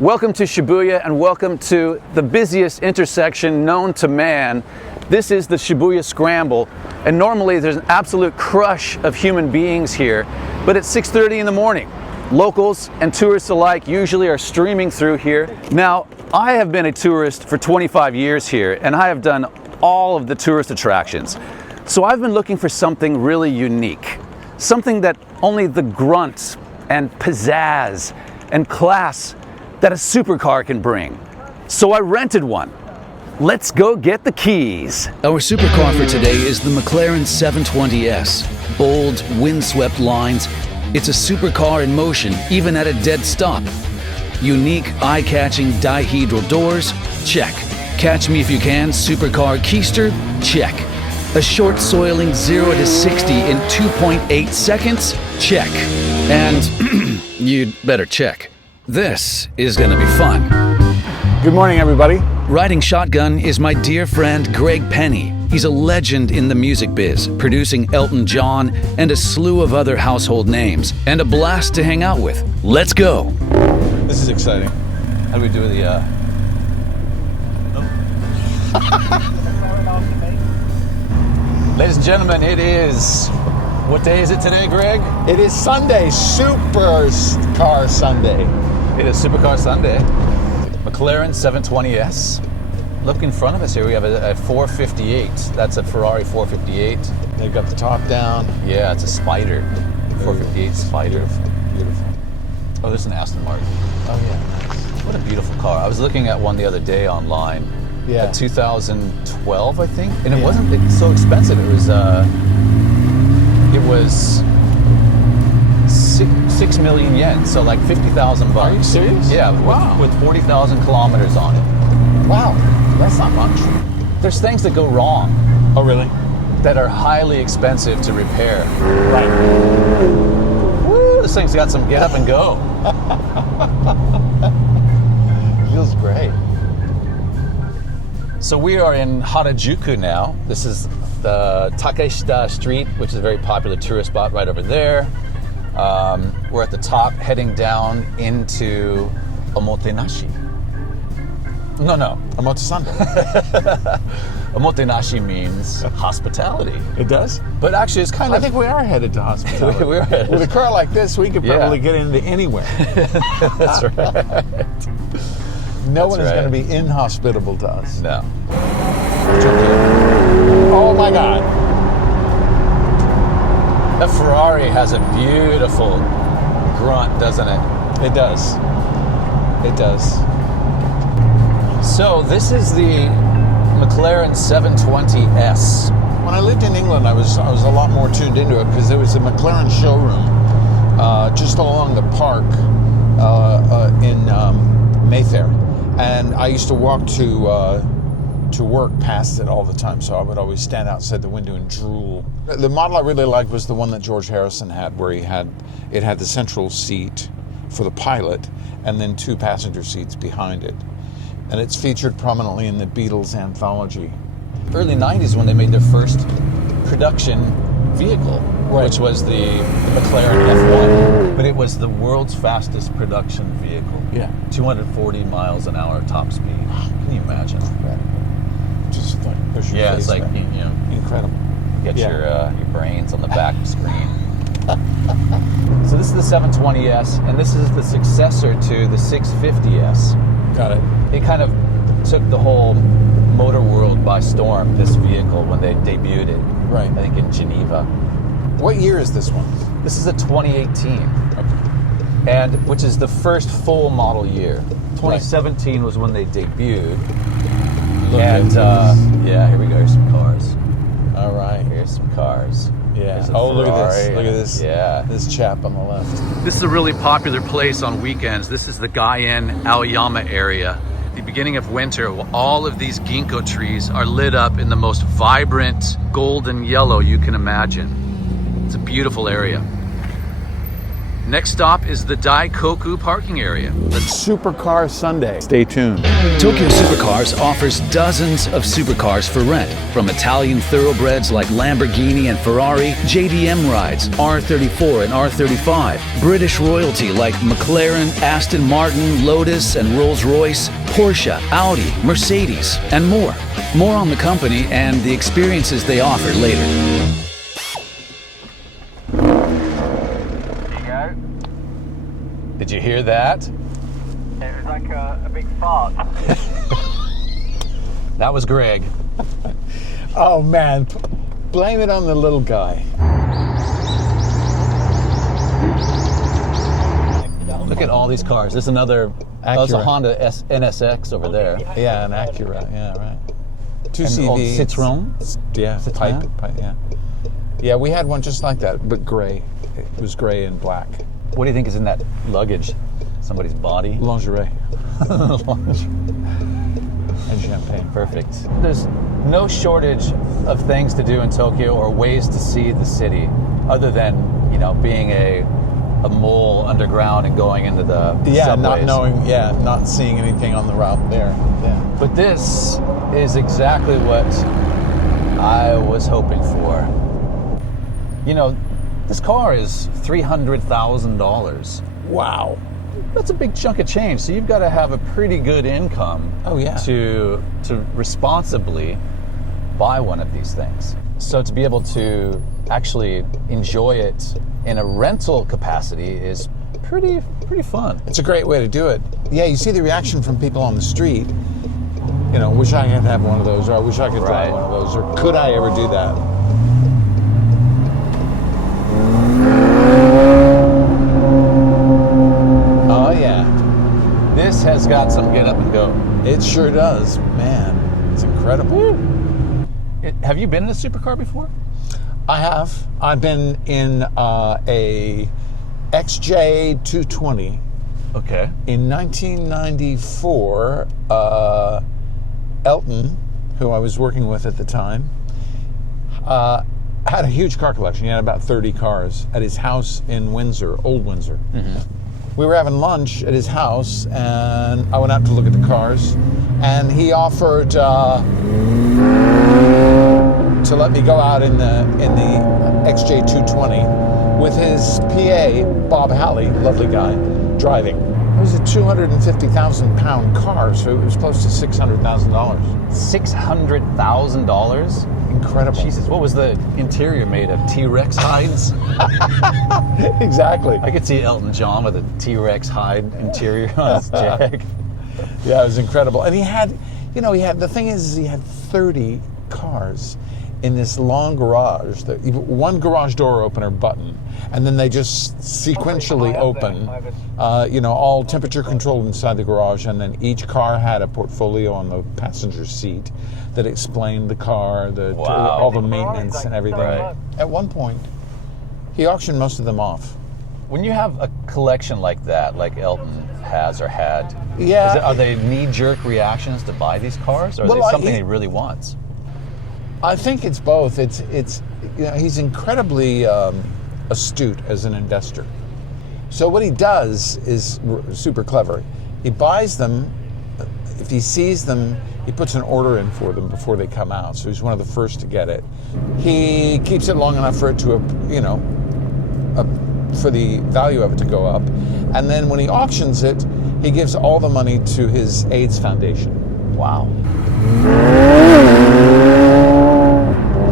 Welcome to Shibuya and welcome to the busiest intersection known to man. This is the Shibuya Scramble, and normally there's an absolute crush of human beings here, but it's 6:30 in the morning. Locals and tourists alike usually are streaming through here. Now, I have been a tourist for 25 years here, and I have done all of the tourist attractions. So I've been looking for something really unique, something that only the grunt and pizzazz and class that a supercar can bring. So I rented one. Let's go get the keys. Our supercar for today is the McLAREN 720S. Bold, windswept lines. It's a supercar in motion, even at a dead stop. Unique, eye-catching dihedral doors? Check. Catch me if you can, supercar keister? Check. A short soiling 0 to 60 in 2.8 seconds? Check. And you'd better check. This is gonna be fun. Good morning, everybody. Riding shotgun is my dear friend Greg Penny. He's a legend in the music biz, producing Elton John and a slew of other household names, and a blast to hang out with. Let's go. This is exciting. How do we do the, Ladies and gentlemen, it is... What day is it today, Greg? It is Sunday, SUPERCAR Sunday. It is SUPERCAR Sunday. McLAREN 720S. Look in front of us here, we have a 458. That's a Ferrari 458. They've got the top down. Yeah, it's a Spider. 458 Spider. Beautiful, beautiful. Oh, there's an Aston Martin. Oh yeah, nice. What a beautiful car. I was looking at one the other day online. Yeah. A 2012, I think. And it wasn't so expensive. It was 6 million yen, so like 50,000 bucks. Are you serious? Yeah, Wow. with 40,000 kilometers on it. Wow, that's not much. There's things that go wrong Oh really? that are highly expensive to repair. Right. Woo, this thing's got some get up and go. Feels great. So we are in Harajuku now. This is the Takeshita Street, which is a very popular tourist spot right over there. We're at the top heading down into Omotenashi. No. Omotenashi. Omotenashi means hospitality. It does? But actually it's kind I of... think we are headed to hospitality. We are headed. With a car like this, we could probably get into anywhere. That's right. No one is right. going to be inhospitable to us. No. Oh my God. That Ferrari has a beautiful grunt, doesn't it? It does. It does. So this is the McLAREN 720S. When I lived in England, I was a lot more tuned into it because there was a McLaren showroom just along the park in Mayfair, and I used to walk to work past it all the time. So I would always stand outside the window and drool. The model I really liked was the one that George Harrison had, where it had the central seat for the pilot, and then 2 passenger seats behind it. And it's featured prominently in the Beatles anthology. Early 90s when they made their first production vehicle, Right. which was the McLaren F1. But it was the world's fastest production vehicle. Yeah. 240 miles an hour top speed. Can you imagine? Just like push your Yeah, face it's like, back. you know, Incredible. get Yeah. your brains on the back screen. So this is the 720S, and this is the successor to the 650S. Got it. It kind of took the whole motor world by storm, this vehicle, when they debuted it. Right. I think in Geneva. What year is this one? This is a 2018, Okay. and which is the first full model year. 2017 was when they debuted. And yeah, here we go. Here's some cars. All right. Here's some cars. Yeah. Here's a Oh, look at this. Ferrari. Look at this. Yeah. This chap on the left. This is a really popular place on weekends. This is the GAIEN-Aoyama area. At the beginning of winter, all of these ginkgo trees are lit up in the most vibrant golden yellow you can imagine. It's a beautiful area. Next stop is the DAIKOKU Parking Area. SUPERCAR Sunday. Stay tuned. Tokyo Supercars offers dozens of supercars for rent, from Italian thoroughbreds like Lamborghini and Ferrari, JDM rides, R34 and R35, British royalty like McLAREN, Aston Martin, Lotus and Rolls-Royce, Porsche, Audi, Mercedes, and more. More on the company and the experiences they offer later. Did you hear that? It was like a big fart. That was Greg. Oh man, blame it on the little guy. Look at all these cars. There's another, there's a Acura. Honda NSX over there. Yeah, an Acura. Yeah, right. Two And old CV. Citroen. Yeah, Citroen? pipe. Yeah. Yeah, we had one just like that, but gray. It was gray and black. What do you think is in that luggage? Somebody's body? Lingerie and champagne. Perfect. There's no shortage of things to do in Tokyo or ways to see the city, other than, you know, being a mole underground and going into the subways. not seeing anything on the route there. Yeah. But this is exactly what I was hoping for. You know, this car is $300,000. Wow. That's a big chunk of change. So you've got to have a pretty good income to responsibly buy one of these things. So to be able to actually enjoy it in a rental capacity is pretty fun. It's a great way to do it. Yeah, you see the reaction from people on the street. You know, wish I could have one of those, or I wish I could drive one of those, or could I ever do that? Oh yeah. This has got some get up and go. It sure does. Man, it's incredible. Have you been in a supercar before? I have. I've been in a XJ220. Okay. In 1994, Elton, who I was working with at the time, had a huge car collection. He had about 30 cars at his house in Windsor, Old Windsor. Mm-hmm. We were having lunch at his house, and I went out to look at the cars, and he offered to let me go out in the XJ220 with his PA, Bob Halley, lovely guy, driving. It was a 250,000 pound car, so it was close to $600,000. $600,000? Incredible. Jesus, what was the interior made of? T-Rex hides? Exactly. I could see Elton John with a T-Rex hide interior on his Jag. Yeah, it was incredible. And he had, the thing is he had 30 cars in this long garage, one garage door opener button, and then they just sequentially open, all temperature controlled inside the garage, and then each car had a portfolio on the passenger seat that explained the car, all the maintenance and everything. Right. At one point, he auctioned most of them off. When you have a collection like that, like Elton has or had, Yeah. are they knee-jerk reactions to buy these cars, or are they something he really wants? I think it's both. It's he's incredibly astute as an investor. So what he does is super clever. He buys them. If he sees them, he puts an order in for them before they come out. So he's one of the first to get it. He keeps it long enough for it to, for the value of it to go up. And then when he auctions it, he gives all the money to his AIDS foundation. Wow.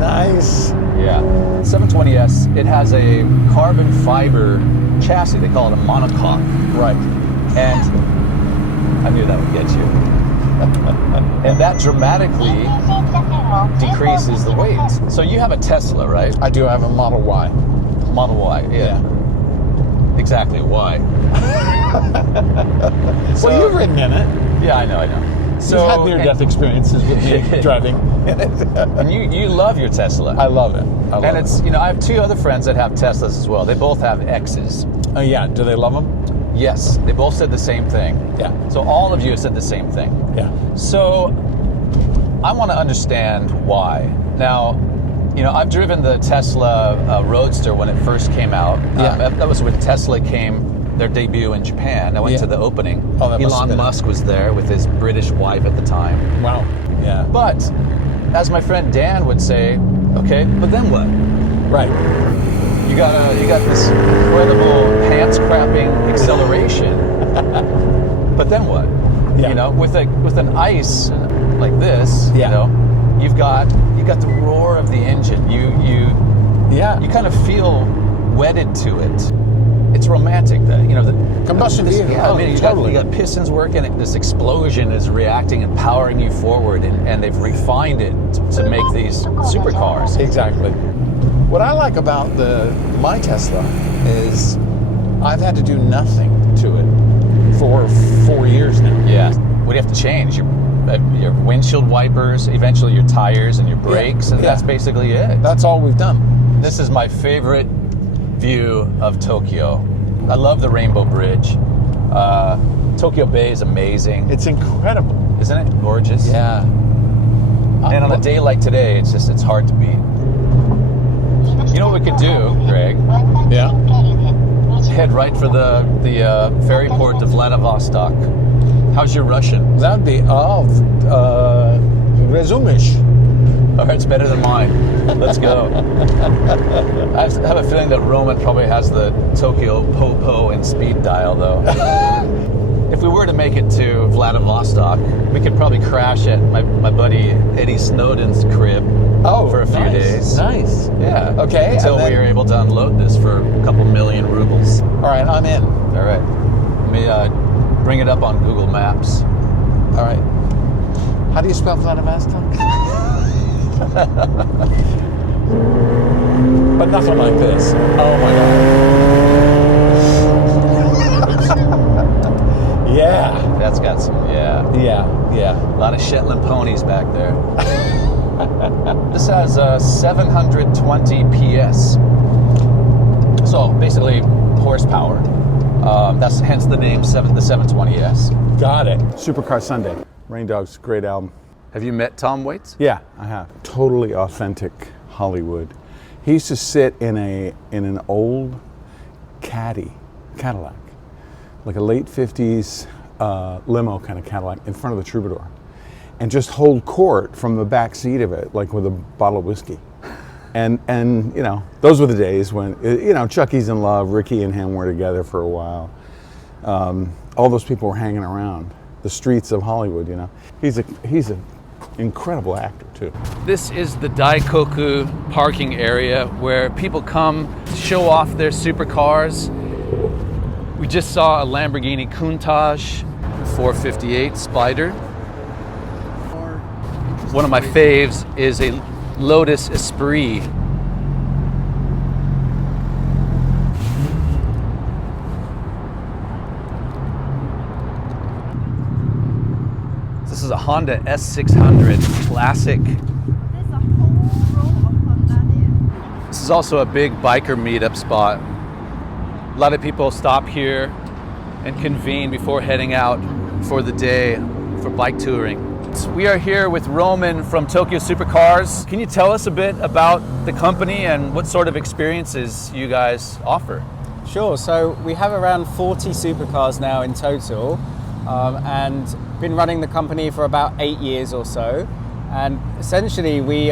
Nice. Yeah. 720S, it has a carbon fiber chassis. They call it a monocoque. Right. And I knew that would get you. And that dramatically decreases the weight. So you have a Tesla, right? I do have a Model Y. Model Y, yeah. Exactly, why? Well, you've ridden in it. Yeah, I know. So you've had near-death experiences with me driving. And you love your Tesla. I love it. And it's, I have two other friends that have Teslas as well. They both have X's. Oh yeah, do they love them? Yes, they both said the same thing. Yeah. So all of you have said the same thing. Yeah. So I want to understand why. Now, You know, I've driven the Tesla Roadster when it first came out. Yeah. That was when Tesla came, their debut in Japan. I went to the opening. Oh, that must have Elon been Musk was there with his British wife at the time. Wow. Yeah. But, as my friend Dan would say, okay, but then what? Right. You got this incredible pants-crapping acceleration. But then what? Yeah. You know, with an ice like this, Yeah. you know, you've got the roar of the engine. You kind of feel wedded to it. It's romantic, you know. The Combustion vehicle. Yeah, I mean, you totally. got pistons working. This explosion is reacting and powering you forward, and they've refined it to make these supercars. Exactly. What I like about my Tesla is I've had to do nothing to it for 4 years now. Yeah. What do you have to change? Your windshield wipers, eventually your tires and your brakes, and that's basically it. That's all we've done. This is my favorite view of Tokyo. I love the Rainbow Bridge. Tokyo Bay is amazing. It's incredible. Isn't it gorgeous? Yeah. And on a day like today, it's hard to beat. You know what we could do, Greg? Yeah. Head right for the ferry port to Vladivostok. How's your Russian? That would be resumish. All right, it's better than mine. Let's go. I have a feeling that Roman probably has the Tokyo po-po and speed dial, though. If we were to make it to Vladivostok, we could probably crash at my buddy Eddie Snowden's crib for a few days. Nice. Yeah. Okay. Until we are able to unload this for a couple million rubles. All right, I'm in. All right. Let me bring it up on Google Maps. All right. How do you spell Vladivostok? But nothing like this. Oh my God. Yeah. That's got some, yeah. Yeah. A lot of Shetland ponies back there. This has 720 PS. So basically horsepower. That's hence the name, the 720S. Got it. Supercar Sunday. Rain Dog's great album. Have you met Tom Waits? Yeah, I have. Totally authentic Hollywood. He used to sit in an old Cadillac, like a late 50s limo kind of Cadillac in front of the Troubadour, and just hold court from the back seat of it, like with a bottle of whiskey. And you know, those were the days when, you know, Chucky's in love, Ricky and him were together for a while. All those people were hanging around the streets of Hollywood, you know. He's an incredible actor too. This is the DAIKOKU Parking Area where people come to show off their supercars. We just saw a Lamborghini Countach 458 Spider. One of my faves is a Lotus Esprit. This is a Honda S600 Classic. There's a whole row of Honda there. This is also a big biker meetup spot. A lot of people stop here and convene before heading out for the day for bike touring. We are here with Roman from Tokyo Supercars. Can you tell us a bit about the company and what sort of experiences you guys offer? Sure, so we have around 40 supercars now in total, and been running the company for about 8 years or so. And essentially we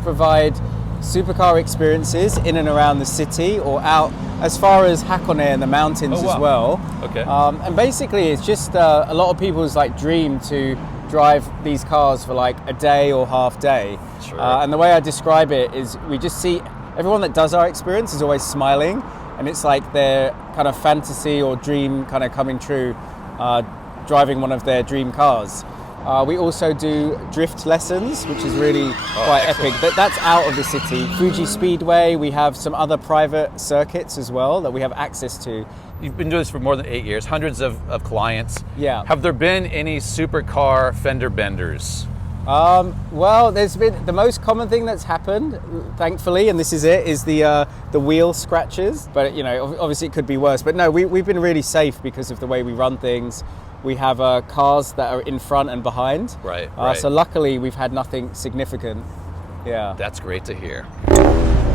provide supercar experiences in and around the city or out as far as Hakone and the mountains as well. Okay. And basically it's just a lot of people's like dream to drive these cars for like a day or half day. Sure. And the way I describe it is we just see everyone that does our experience is always smiling, and it's like their kind of fantasy or dream kind of coming true, driving one of their dream cars. We also do drift lessons, which is really quite epic. That's out of the city. Fuji Speedway, we have some other private circuits as well that we have access to. You've been doing this for more than 8 years, hundreds of clients. Yeah. Have there been any supercar fender benders? Well, there's been the most common thing that's happened, thankfully, and this is it, is the wheel scratches. But you know, obviously it could be worse. But no, we've been really safe because of the way we run things. We have cars that are in front and behind. Right. So luckily, we've had nothing significant. Yeah. That's great to hear.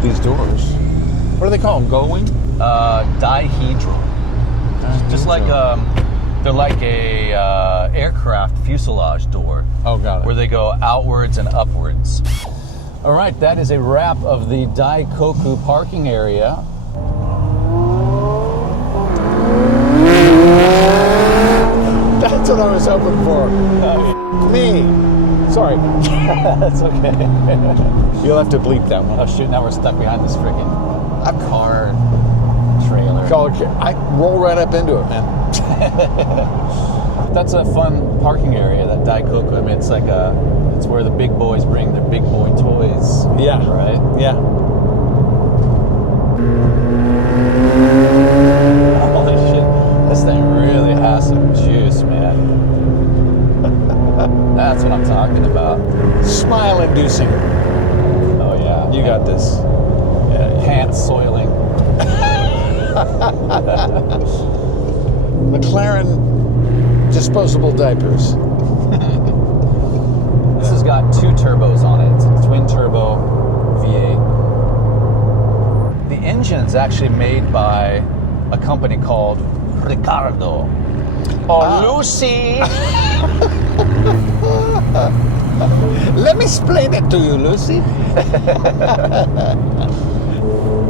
These doors. What do they call them? Going? Dihedral. Just like they're like a aircraft fuselage door. Oh, got it. Where they go outwards and upwards. All right, that is a wrap of the DAIKOKU Parking Area. That's what I was hoping for. Me. Sorry. That's okay. You'll have to bleep that one. Oh shoot, now we're stuck behind this freaking car trailer. I roll right up into it, man. That's a fun parking area, that DAIKOKU. I mean, it's like it's where the big boys bring their big boy toys. Yeah. Right? Yeah. Holy shit. This thing really has some juice, man. That's what I'm talking about. Smile-inducing. Oh, yeah. You got this. Yeah, pants soiling. McLAREN disposable diapers. This has got 2 turbos on it. It's a twin turbo V8. The engine's actually made by a company called Ricardo. Oh, Lucy! Let me explain it to you, Lucy.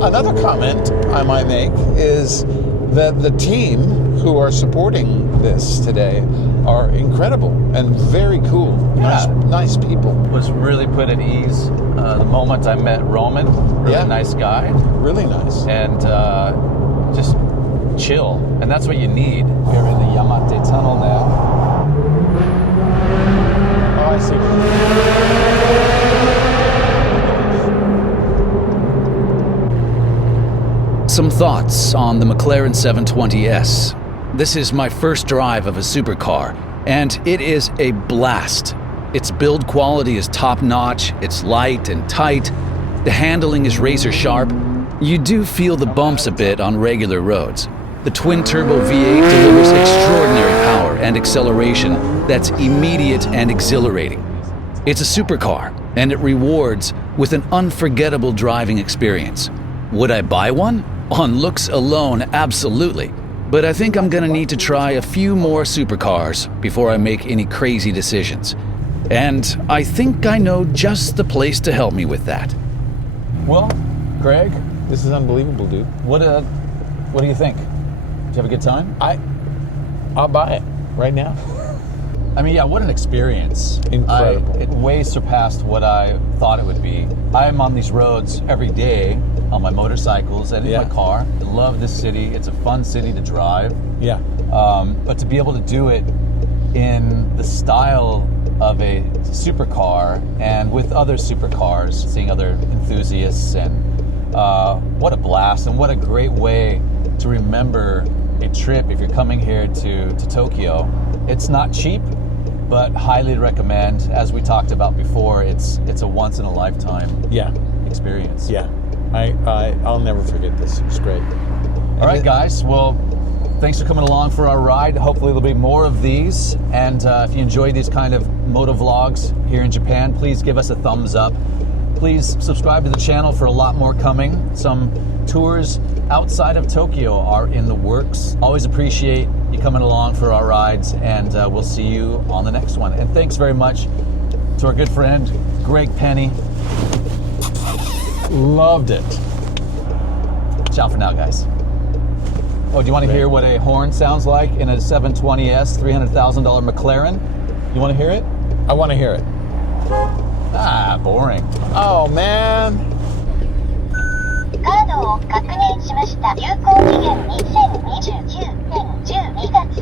Another comment I might make is that the team who are supporting this today are incredible and very cool. Yeah. Nice people. Was really put at ease the moment I met Roman. Really Yeah. nice guy. Really nice. And just chill. And that's what you need. We're in the Yamate Tunnel now. Oh, I see. Some thoughts on the McLAREN 720S. This is my first drive of a supercar, and it is a blast. Its build quality is top-notch, it's light and tight, the handling is razor-sharp. You do feel the bumps a bit on regular roads. The twin-turbo V8 delivers extraordinary power and acceleration that's immediate and exhilarating. It's a supercar, and it rewards with an unforgettable driving experience. Would I buy one? On looks alone, absolutely. But I think I'm gonna need to try a few more supercars before I make any crazy decisions. And I think I know just the place to help me with that. Well, Greg, This is unbelievable, dude. what do you think? Did you have a good time? I'll buy it right now. I mean, yeah, what an experience. Incredible. It way surpassed what I thought it would be. I'm on these roads every day on my motorcycles and in Yeah. my car. I love this city. It's a fun city to drive. Yeah. But to be able to do it in the style of a supercar and with other supercars, seeing other enthusiasts, and what a blast and what a great way to remember a trip if you're coming here to Tokyo. It's not cheap, but highly recommend. As we talked about before, it's a once in a lifetime Yeah. experience. Yeah. I'll never forget this. It's great. All right, guys. Well, thanks for coming along for our ride. Hopefully there'll be more of these. And if you enjoy these kind of moto vlogs here in Japan, please give us a thumbs up. Please subscribe to the channel for a lot more coming. Some tours outside of Tokyo are in the works. Always appreciate you coming along for our rides, and we'll see you on the next one. And thanks very much to our good friend, Greg Penny. Loved it. Ciao for now, guys. Oh, do you want to hear what a horn sounds like in a 720S, $300,000 McLaren? You want to hear it? I want to hear it. Ah, boring. Oh, man. カードを確認しました。有効期限2029年12月